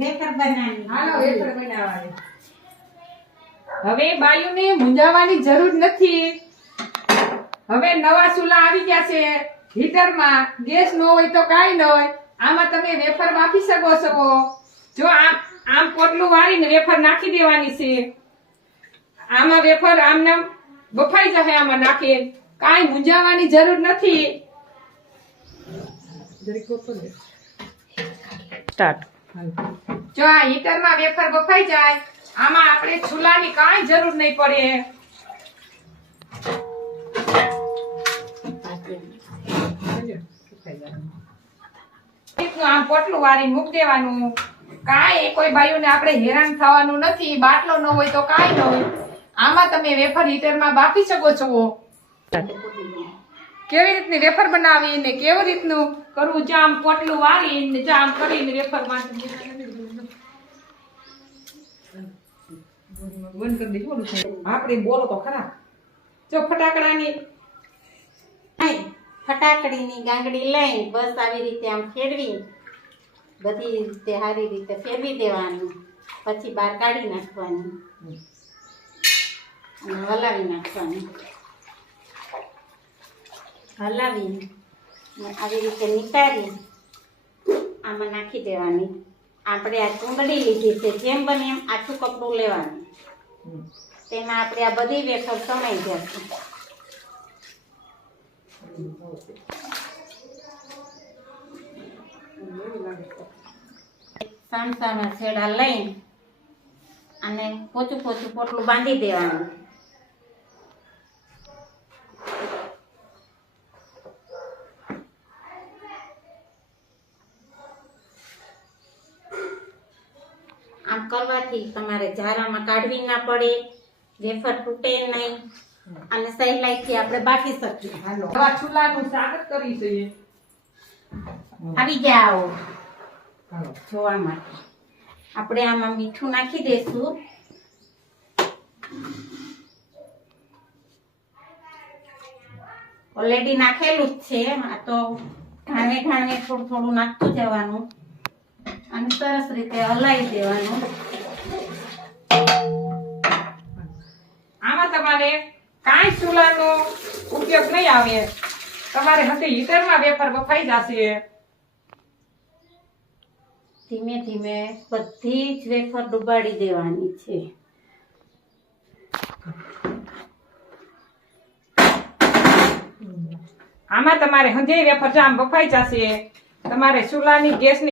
Wafer બનાવવાની. હાલો wafer બનાવવાની. હવે બાયુને મૂંઝાવાની જરૂર નથી. હવે નવા ચૂલા આવી ગયા છે હીટરમાં. ગેસ ન હોય તો કાંઈ ન હોય, આમાં તમે વેફર બાફી શકો છો. જો આમ પોટલું વાળીને વેફર નાખી દેવાની છે. આમાં વેફર આમનામ બફાઈ જશે. આમાં નાખી કાંઈ મૂંઝાવાની જરૂર નથી. સ્ટાર્ટ. જો આ હીટરમાં વેફર બફાઈ જાય, આમાં આપણે ચૂલાની કાંઈ જરૂર નહીં પડે. આમ પોટલું વાળીને મૂકી દેવાનું. કાંઈ કોઈ બાયુને આપણે હેરાન થવાનું નથી. બાટલો ન હોય તો કાંઈ ન હોય, આમાં તમે વેફર હીટરમાં બાફી શકો છો. કેવી રીતની વેફર બનાવી ને કેવી રીતનું કરવું, જામ પોટલું વાળીને જામ કરીને વેફર બંધ કરી દઈશું. આપણે બોલો તો ખરા. જો ફટાકડાની ફટાકડીની ગાંગડી લઈ બસ આવી રીતે આમ ફેરવી, બધી રીતે સારી રીતે ફેરવી દેવાની. પછી બહાર કાઢી નાખવાની અને હલાવી નાખવાની. હલાવી આવી રીતે નિતારી આમાં નાખી દેવાની. આપણે આ ચૂંદડી લીધી છે, જેમ બને એમ આછું કપડું લેવાનું. તેમાં આપણે આ બધી વેફર સમાઈ જશે. સામસામા છેડા લઈ અને પોચું પોચું પોટલું બાંધી દેવાનું. આમ કરવાથી તમારે ઝારામાં કાઢવી ના પડે, વેફર તૂટે નહીં અને સહેલાઈથી આપણે બાફી શકીએ. નવા ચૂલાનું સ્વાગત કરી છે. આવી જાઓ જોવા માટે. આપણે આમાં મીઠું નાખી દઈશું. ઓલરેડી નાખેલું જ છે. આ તો ઘાણે ઘાણે થોડું થોડું નાખતું જવાનું અને સરસ રીતે હલાવી દેવાનું. આમાં તમારે કાંઈ ચૂલાનો ઉપયોગ નહીં આવે. તમારે હતે હીટરમાં વેફર બફાઈ જશે. ધીમે ધીમે બધી જ વેફર ડુબાડી દેવાની છે. આમાં તમારે હંધે વેફર જામ બફાઈ જશે. તમારે ચૂલાની ગેસની